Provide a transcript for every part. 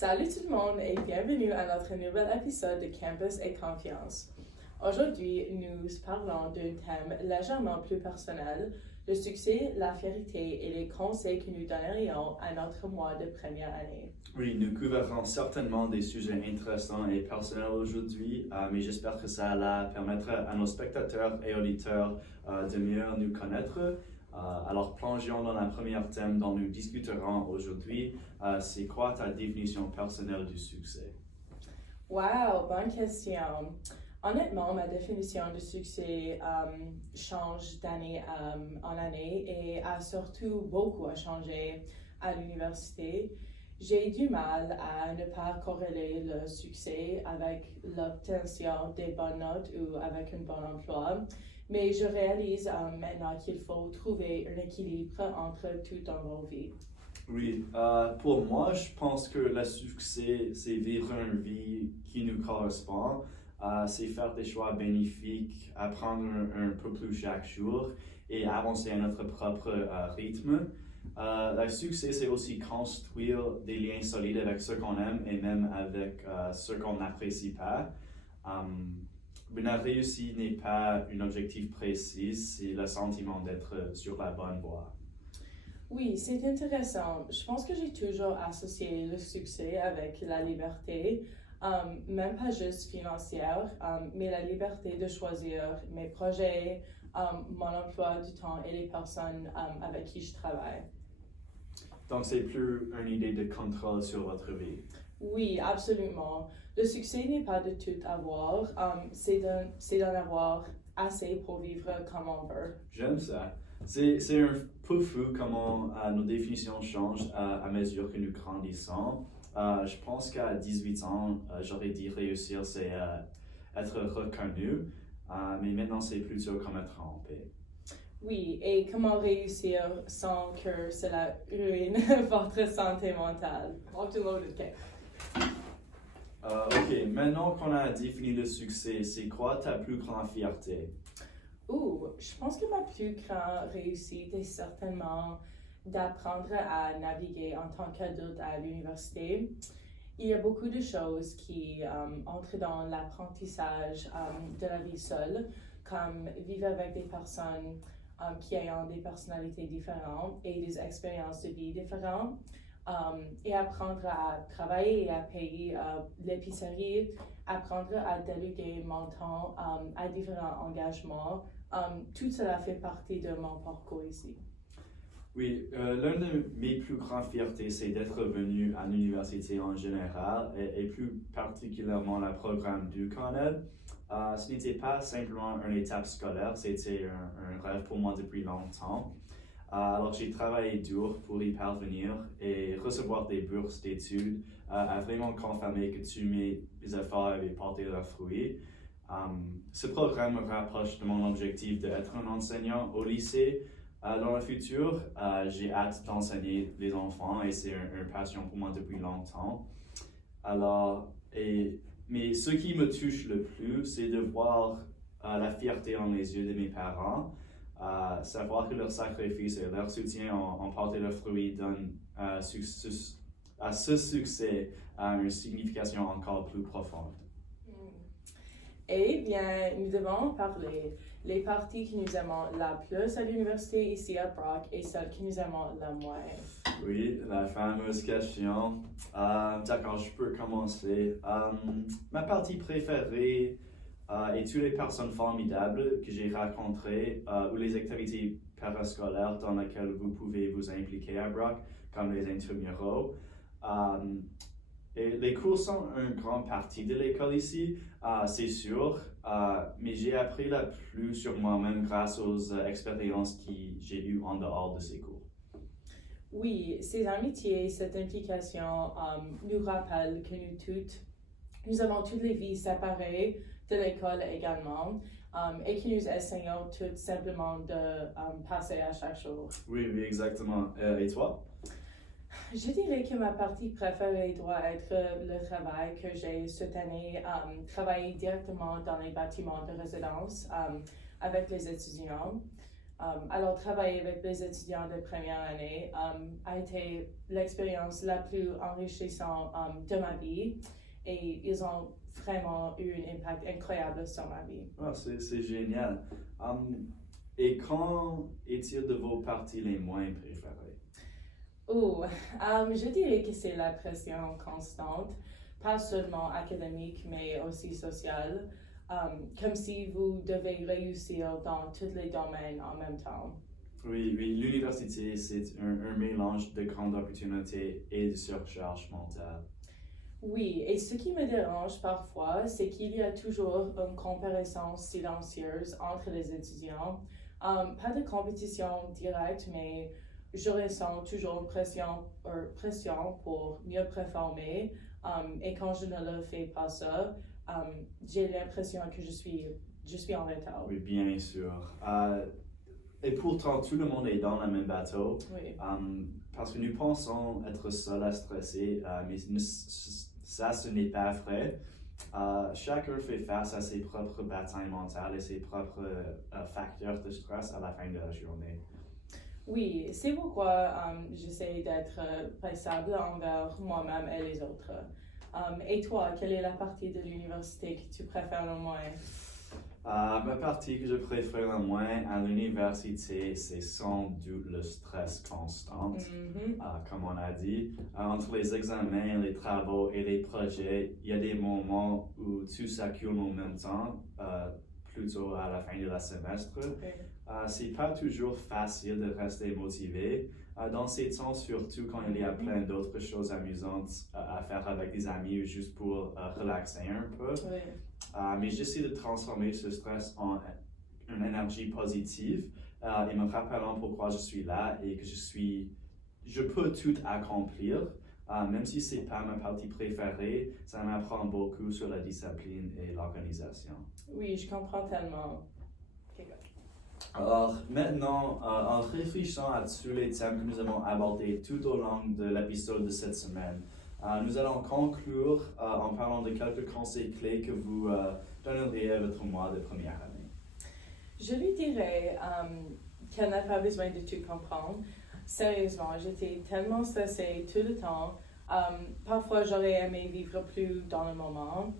Salut tout le monde et bienvenue à notre nouvel épisode de Campus et Confiance. Aujourd'hui, nous parlons d'un thème légèrement plus personnel, le succès, la fierté et les conseils que nous donnerions à notre mois de première année. Oui, nous couvrons certainement des sujets intéressants et personnels aujourd'hui, mais j'espère que ça va permettre à nos spectateurs et auditeurs de mieux nous connaître. Alors plongeons dans le premier thème dont nous discuterons aujourd'hui. C'est quoi ta définition personnelle du succès? Wow, bonne question. Honnêtement, ma définition de succès change d'année en année et a surtout beaucoup changé à l'université. J'ai du mal à ne pas corréler le succès avec l'obtention des bonnes notes ou avec un bon emploi, mais je réalise maintenant qu'il faut trouver un équilibre entre tout dans nos vies. Oui, pour moi, je pense que le succès, c'est vivre une vie qui nous correspond, c'est faire des choix bénéfiques, apprendre un peu plus chaque jour et avancer à notre propre rythme. Le succès, c'est aussi construire des liens solides avec ceux qu'on aime et même avec ceux qu'on n'apprécie pas. La réussite n'est pas un objectif précis, c'est le sentiment d'être sur la bonne voie. Oui, c'est intéressant. Je pense que j'ai toujours associé le succès avec la liberté, même pas juste financière, mais la liberté de choisir mes projets, mon emploi du temps et les personnes avec qui je travaille. Donc, c'est plus une idée de contrôle sur votre vie. Oui, absolument. Le succès n'est pas de tout avoir, c'est d'en avoir assez pour vivre comme on veut. J'aime ça. C'est un peu fou comment nos définitions changent à mesure que nous grandissons. Je pense qu'à 18 ans, j'aurais dit réussir, c'est être reconnu, mais maintenant c'est plutôt comme être en paix. Oui, et comment réussir sans que cela ruine votre santé mentale? Ok, maintenant qu'on a défini le succès, c'est quoi ta plus grande fierté? Je pense que ma plus grande réussite est certainement d'apprendre à naviguer en tant qu'adulte à l'université. Il y a beaucoup de choses qui entrent dans l'apprentissage de la vie seule, comme vivre avec des personnes qui ont des personnalités différentes et des expériences de vie différentes, et apprendre à travailler et à payer l'épicerie, apprendre à déléguer mon temps à différents engagements. Tout cela fait partie de mon parcours ici. Oui, l'une de mes plus grandes fiertés, c'est d'être venu à l'université en général et plus particulièrement le programme du Coned. Ce n'était pas simplement une étape scolaire, c'était un rêve pour moi depuis longtemps. Alors j'ai travaillé dur pour y parvenir et recevoir des bourses d'études a vraiment confirmé que tous mes efforts avaient porté leurs fruits. Ce programme me rapproche de mon objectif d'être un enseignant au lycée. Dans le futur, j'ai hâte d'enseigner les enfants et c'est une passion pour moi depuis longtemps. Mais ce qui me touche le plus, c'est de voir la fierté dans les yeux de mes parents, savoir que leur sacrifice et leur soutien ont porté leurs fruits donne à ce succès une signification encore plus profonde. Eh bien, nous devons parler les parties que nous aimons la plus à l'université ici à Brock et celles que nous aimons la moins. Oui, la fameuse question. D'accord, je peux commencer. Ma partie préférée est toutes les personnes formidables que j'ai rencontrées ou les activités parascolaires dans lesquelles vous pouvez vous impliquer à Brock, comme les intramuraux. Et les cours sont une grande partie de l'école ici, c'est sûr, mais j'ai appris le plus sur moi-même grâce aux expériences que j'ai eues en dehors de ces cours. Oui, ces amitiés, cette implication nous rappellent que nous avons toutes les vies séparées de l'école également et que nous essayons tout simplement de passer à chaque jour. Oui, exactement. Et toi? Je dirais que ma partie préférée doit être le travail que j'ai cette année, travailler directement dans les bâtiments de résidence avec les étudiants. Alors, travailler avec les étudiants de première année a été l'expérience la plus enrichissante de ma vie et ils ont vraiment eu un impact incroyable sur ma vie. Ah, c'est génial. Et quand est-il de vos parties les moins préférées? Oh, je dirais que c'est la pression constante, pas seulement académique, mais aussi sociale, comme si vous devez réussir dans tous les domaines en même temps. Oui, l'université, c'est un mélange de grandes opportunités et de surcharge mentale. Oui, et ce qui me dérange parfois, c'est qu'il y a toujours une comparaison silencieuse entre les étudiants. Pas de compétition directe, mais je ressens toujours une pression pour mieux performer. Et quand je ne le fais pas ça, j'ai l'impression que je suis en retard. Oui, bien sûr. Et pourtant, tout le monde est dans le même bateau. Oui. Parce que nous pensons être seuls à stresser, mais ça, ce n'est pas vrai. Chacun fait face à ses propres batailles mentales et ses propres facteurs de stress à la fin de la journée. Oui, c'est pourquoi j'essaie d'être responsable envers moi-même et les autres. Et toi, quelle est la partie de l'université que tu préfères le moins? Ma partie que je préfère le moins à l'université, c'est sans doute le stress constant. Comme on a dit, entre les examens, les travaux et les projets, il y a des moments où tout s'accumule en même temps, plutôt à la fin de la semestre. Okay. C'est pas toujours facile de rester motivé. Dans ces temps, surtout quand il y a plein d'autres choses amusantes à faire avec des amis ou juste pour relaxer un peu. Oui. Mais j'essaie de transformer ce stress en une énergie positive et me rappelant pourquoi je suis là et que je peux tout accomplir. Même si ce n'est pas ma partie préférée, ça m'apprend beaucoup sur la discipline et l'organisation. Oui, je comprends tellement. Alors maintenant, en réfléchissant à tous les thèmes que nous avons abordés tout au long de l'épisode de cette semaine, nous allons conclure en parlant de quelques conseils clés que vous donneriez à votre moi de première année. Je lui dirais qu'elle n'a pas besoin de tout comprendre. Sérieusement, j'étais tellement stressée tout le temps. Parfois, j'aurais aimé vivre plus dans le moment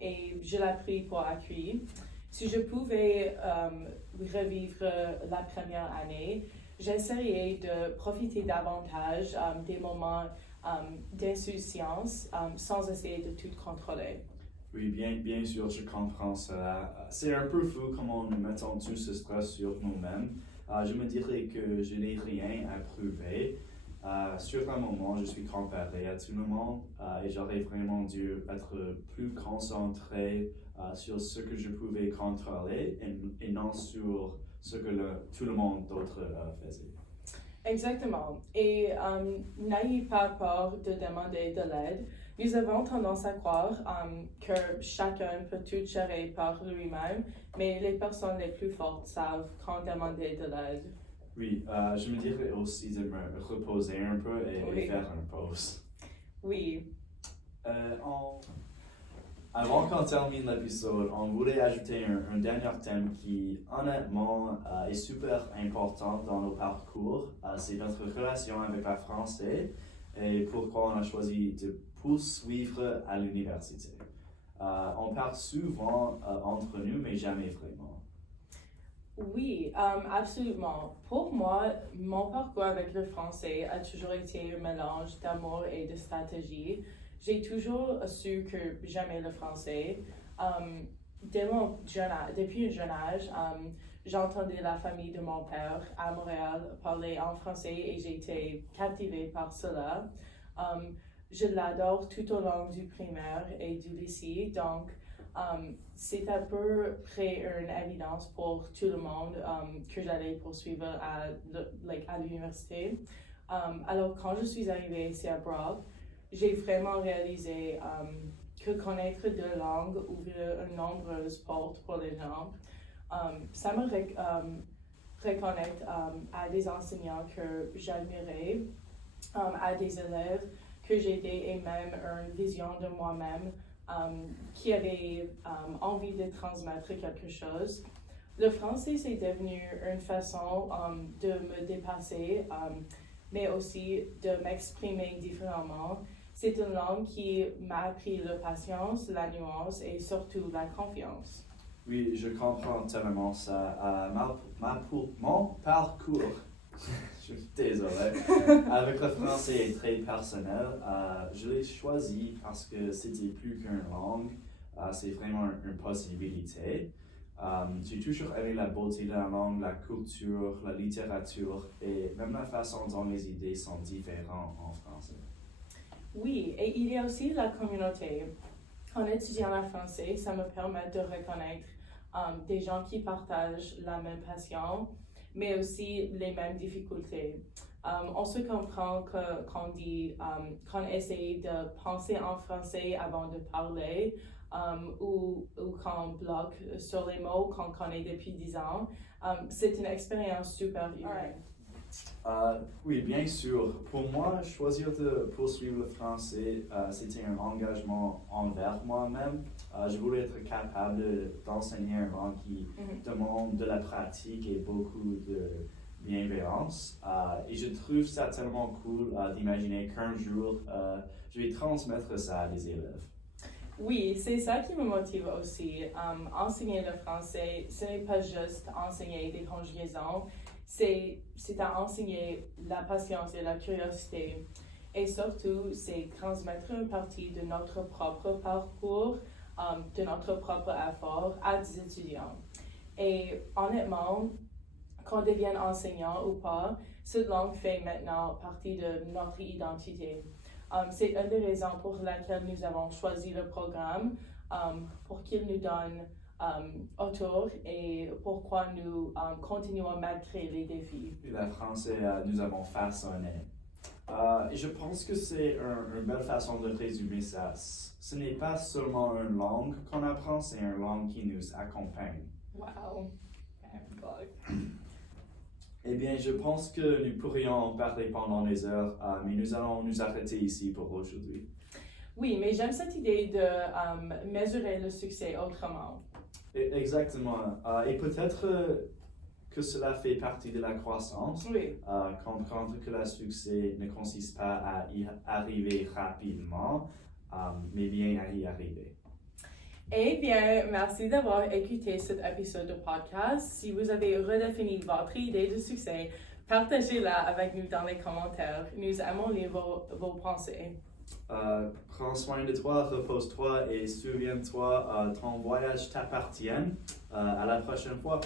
et je l'ai pris pour acquis. Si je pouvais revivre la première année, j'essaierais de profiter davantage des moments d'insouciance sans essayer de tout contrôler. Oui, bien sûr, je comprends cela. C'est un peu fou comment nous mettons tout ce stress sur nous-mêmes. Je me dirais que je n'ai rien à prouver. Sur un moment, je suis comparé à tout le monde et j'aurais vraiment dû être plus concentré sur ce que je pouvais contrôler et non sur ce que tout le monde d'autre faisait. Exactement. Et n'ayez pas peur de demander de l'aide. Nous avons tendance à croire que chacun peut tout gérer par lui-même, mais les personnes les plus fortes savent quand demander de l'aide. Oui, je me dirais aussi de me reposer un peu et faire une pause. Oui. Avant qu'on termine l'épisode, on voulait ajouter un dernier thème qui, honnêtement, est super important dans nos parcours. C'est notre relation avec le français et pourquoi on a choisi de poursuivre à l'université. On parle souvent entre nous, mais jamais vraiment. Oui, absolument. Pour moi, mon parcours avec le français a toujours été un mélange d'amour et de stratégie. J'ai toujours su que j'aimais le français. Depuis un jeune âge, j'entendais la famille de mon père à Montréal parler en français et j'ai été captivée par cela. Je l'adore tout au long du primaire et du lycée, donc c'est à peu près une évidence pour tout le monde que j'allais poursuivre à l'université. Alors quand je suis arrivée ici à Brock, j'ai vraiment réalisé que connaître deux langues ouvre de nombreuses portes pour les gens. Ça me reconnecte à des enseignants que j'admirais, à des élèves que j'aidais et même une vision de moi-même qui avait envie de transmettre quelque chose. Le français, c'est devenu une façon de me dépasser, mais aussi de m'exprimer différemment. C'est une langue qui m'a appris la patience, la nuance et surtout la confiance. Oui, je comprends tellement ça. Mon parcours, je suis désolé, avec le français est très personnel. Je l'ai choisi parce que c'était plus qu'une langue, c'est vraiment une possibilité. J'ai toujours aimé la beauté de la langue, la culture, la littérature et même la façon dont les idées sont différentes en français. Oui, et il y a aussi la communauté. En étudiant le français, ça me permet de reconnaître des gens qui partagent la même passion, mais aussi les mêmes difficultés. On se comprend qu'on essaie de penser en français avant de parler, ou qu'on bloque sur les mots qu'on connaît depuis 10 ans. C'est une expérience super humaine. Oui, bien sûr. Pour moi, choisir de poursuivre le français, c'était un engagement envers moi-même. Je voulais être capable d'enseigner une langue qui demande de la pratique et beaucoup de bienveillance. Et je trouve ça tellement cool d'imaginer qu'un jour, je vais transmettre ça à des élèves. Oui, c'est ça qui me motive aussi. Enseigner le français, ce n'est pas juste enseigner des conjugaisons, c'est à enseigner la patience et la curiosité. Et surtout, c'est transmettre une partie de notre propre parcours, de notre propre effort à des étudiants. Et honnêtement, qu'on devienne enseignant ou pas, cette langue fait maintenant partie de notre identité. C'est une des raisons pour laquelle nous avons choisi le programme, pour qu'il nous donne autour et pourquoi nous continuons malgré les défis. Et le français, nous avons façonné. Et je pense que c'est une belle façon de résumer ça. Ce n'est pas seulement une langue qu'on apprend, c'est une langue qui nous accompagne. Wow! Eh bien, je pense que nous pourrions en parler pendant des heures, mais nous allons nous arrêter ici pour aujourd'hui. Oui, mais j'aime cette idée de mesurer le succès autrement. Exactement. Et peut-être que cela fait partie de la croissance. Oui. Comprendre que le succès ne consiste pas à y arriver rapidement, mais bien à y arriver. Eh bien, merci d'avoir écouté cet épisode de podcast. Si vous avez redéfini votre idée de succès, partagez-la avec nous dans les commentaires. Nous aimons lire vos pensées. Prends soin de toi, repose-toi et souviens-toi, ton voyage t'appartient. À la prochaine fois.